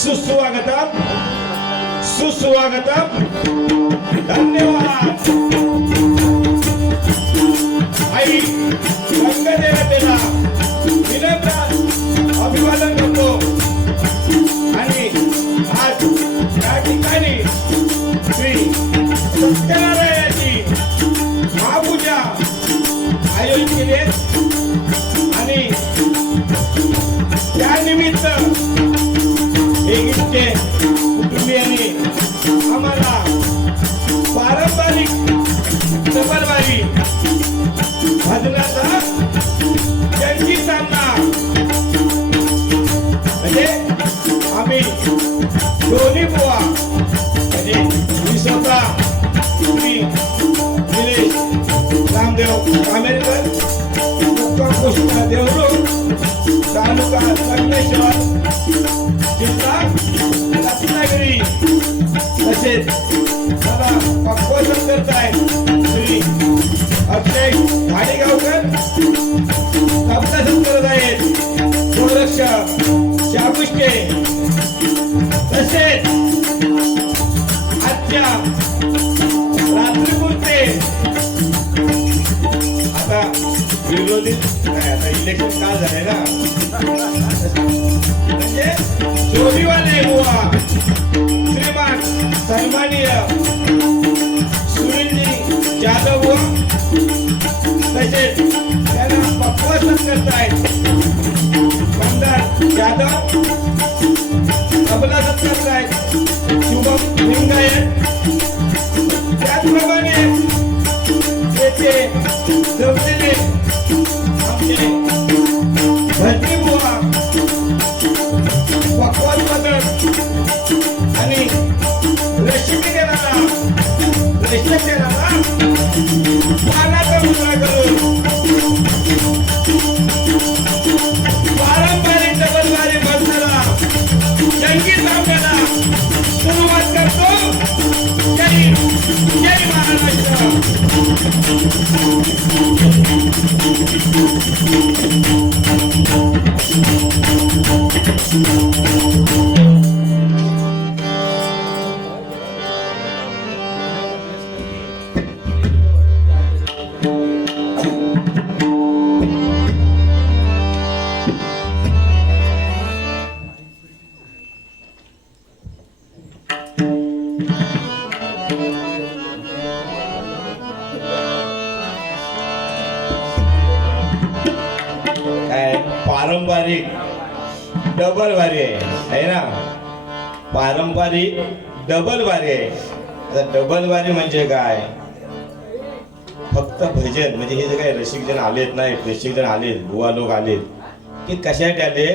ಸುಸ್ವಾಗತ ಸುಸ್ವಾಗತ ಧನ್ಯವಾದ हेगितचे कुटुंबियांनी आम्हाला पारंपरिक तबलवारी भजनाचा त्यांची सामना म्हणजे आम्ही दोन्ही बुवा Thank you. महाराष्ट्र काय पारंपरिक डबल वारी आहे. ना? पारंपरिक डबल वारी आहे. आता डबल वारी म्हणजे काय? फक्त भजन. म्हणजे हे जे काही रसिक जण आलेत नाही रसिक जण आलेत बुवा लोक आलेत की कशासाठी आले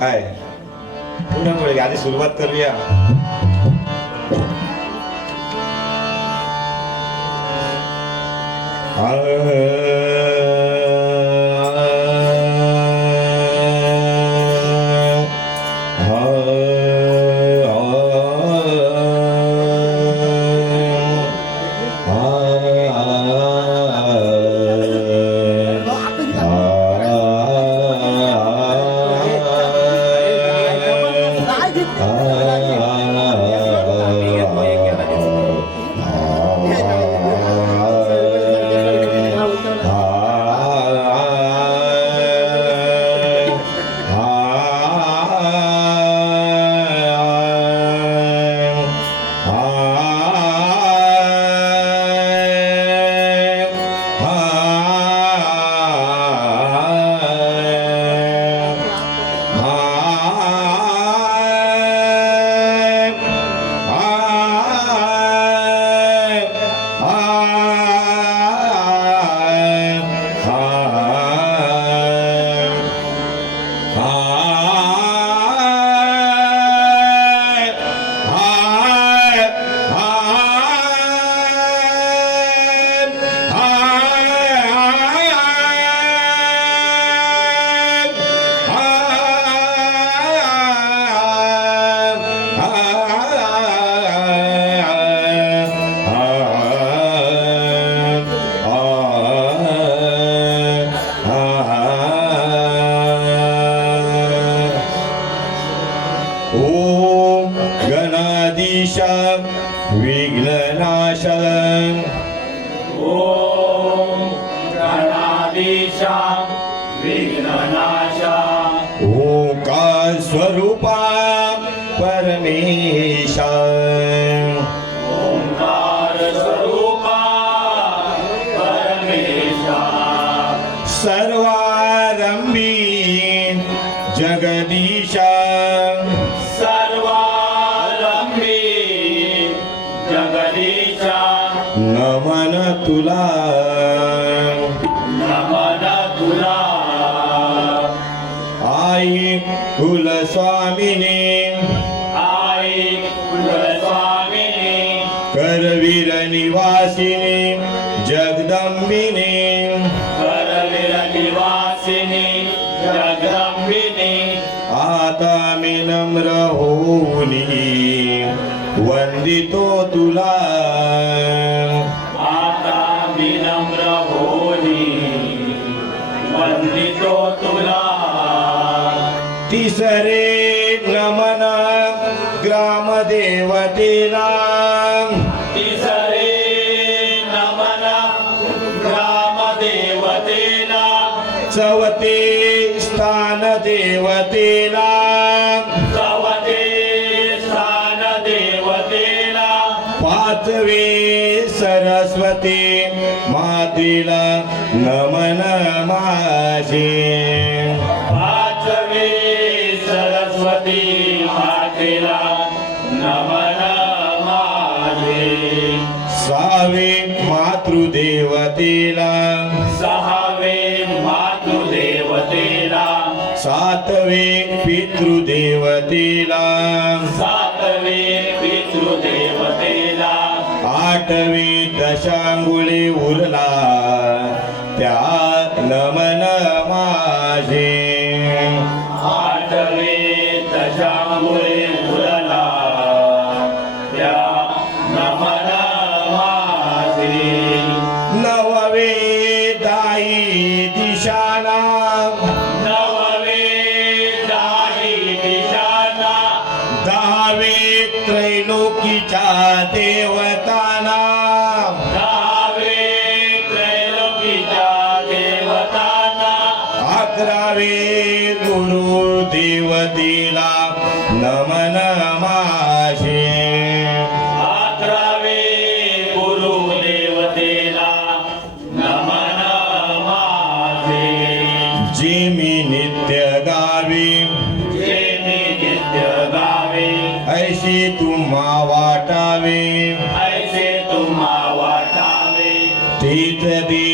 काय? पूर्ण आधी सुरुवात करूया. आ गणाधीश विघ्ननाश कुलस्वामिनी. आई कुलस्वामिनी. करवीर निवासिनी जगदंबिनी. करवीर निवासिनी जगदंबिनी. आता मी नम्र होऊनी वंदितो तुला. आता होनी वंदितो तुला. तिसरे पाचवे सरस्वती मातीला नमन माझे. पाचवे सरस्वती मातेला नमन माझे. सावे मातृदेवतेला. सहावे मातृदेवतेला. सातवे पितृदेवतेला. दशांगुळे उरला. त्या नमन माझे. आठवे दशामुळे अकरावे गुरु देवतेला नमन माझे. अकरावे गुरुदेवतेला नमन माझे. जे मी नित्य गावी जे मी नित्य गावे. ऐशी तुम्हा वाटावे. ऐसे तुम्हा वाटावे. तीच देवा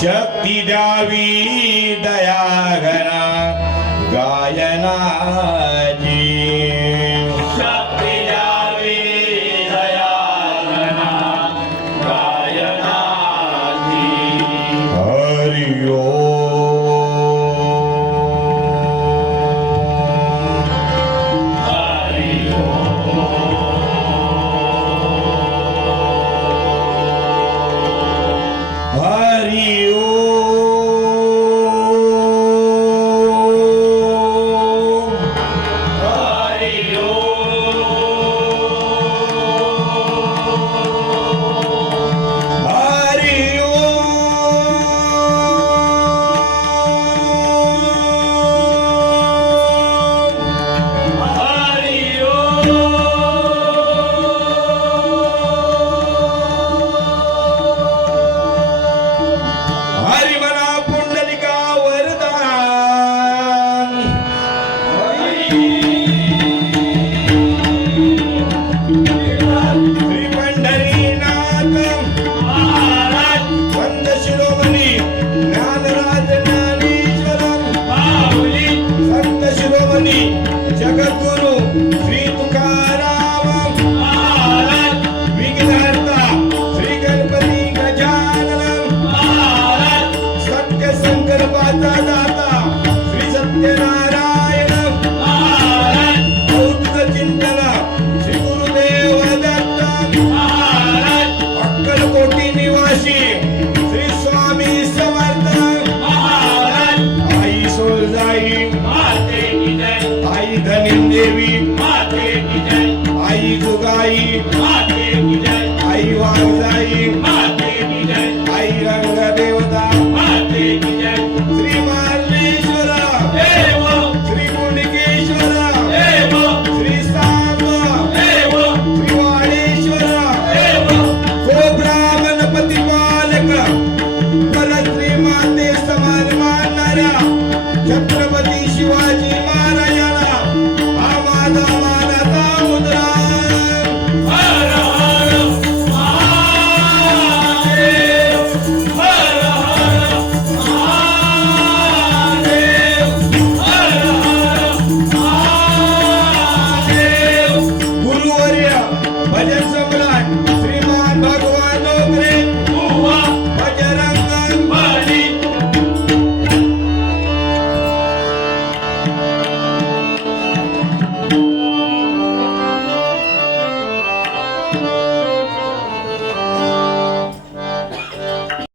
शक्ती द्यावी दया घरा गायनाची